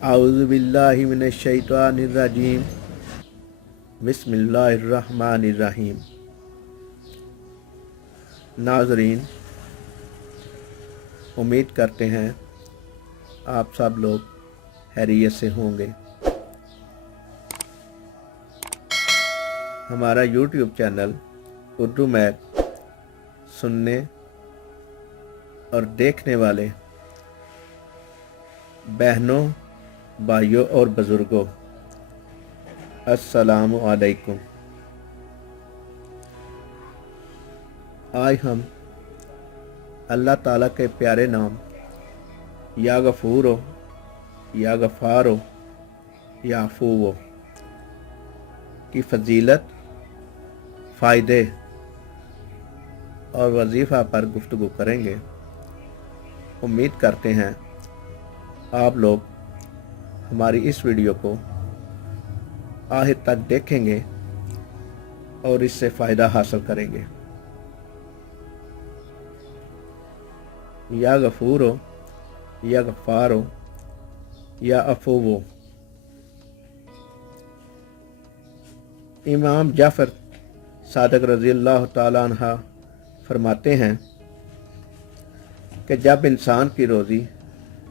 अऊज़ु बिल्लाहि मिनश शैतानिर रजीम बिस्मिल्लाहिर रहमानिर रहीम। नाज़रीन, उम्मीद करते हैं आप सब लोग खैरियत से होंगे। हमारा YouTube चैनल उर्दू मैक सुनने और देखने वाले बहनों, भाइयों और बुज़ुर्गों, अस्सलामु अलैकुम। आज हम अल्लाह ताला के प्यारे नाम या गफूर हो, या गफ़ार हो, या अफ़ू हो की फ़जीलत, फ़ायदे और वजीफ़ा पर गुफ्तगू करेंगे। उम्मीद करते हैं आप लोग हमारी इस वीडियो को आखिर तक देखेंगे और इससे फ़ायदा हासिल करेंगे। या गफूर हो, या गफ़ार हो, या अफ़ू हो। इमाम जाफ़र सादिक़ रज़ियल्लाहु ताला अन्हा फरमाते हैं कि जब इंसान की रोज़ी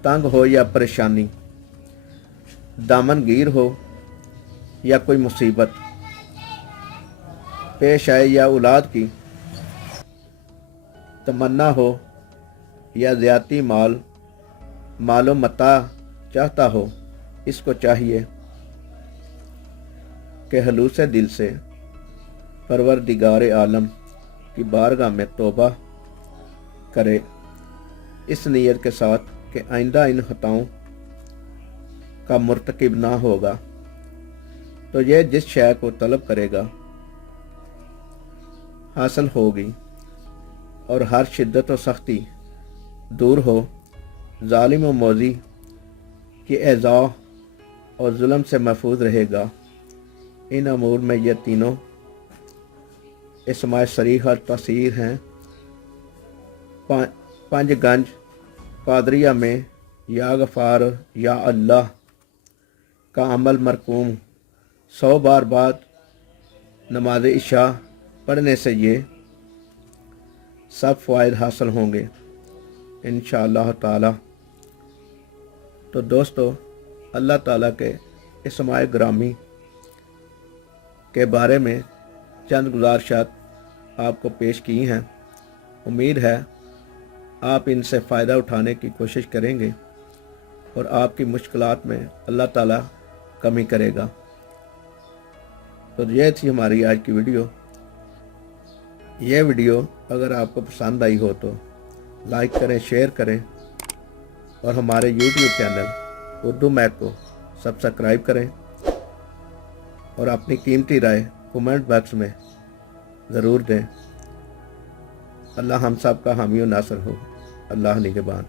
तंग हो या परेशानी, दामनगीर हो या कोई मुसीबत पेश आए, या औलाद की तमन्ना हो, या ज़्यादती मालो मता चाहता हो, इसको चाहिए कि खलूस दिल से परवरदिगार आलम की बारगाह में तौबा करे, इस नीयत के साथ कि आइंदा इन खताओं का मुर्तकिब ना होगा, तो यह जिस शय को तलब करेगा हासिल होगी और हर शिद्दत और सख्ती दूर हो। जालिम और मौजी की एज़ा और जुल्म से महफूज रहेगा। इन अमूर में यह तीनों इसमाए सरीह और तसीर हैं। पंजगंज कादरिया में या गफ़ार या अल्लाह का अमल मरकूम 100 बार बाद नमाज इशा पढ़ने से ये सब फ़वाइद हासिल होंगे इंशाअल्लाह ताला। तो दोस्तों, अल्लाह ताला के इसमाए ग्रामी के बारे में चंद गुज़ारिशात आपको पेश की हैं। उम्मीद है आप इनसे फ़ायदा उठाने की कोशिश करेंगे और आपकी मुश्किलात में अल्लाह ताला कमी करेगा। तो ये थी हमारी आज की वीडियो। ये वीडियो अगर आपको पसंद आई हो तो लाइक करें, शेयर करें और हमारे YouTube चैनल उर्दू मैक को सब्सक्राइब करें और अपनी कीमती राय कमेंट बॉक्स में ज़रूर दें। अल्लाह हम सब का हामी और नासर हो। अल्लाह निगहबान।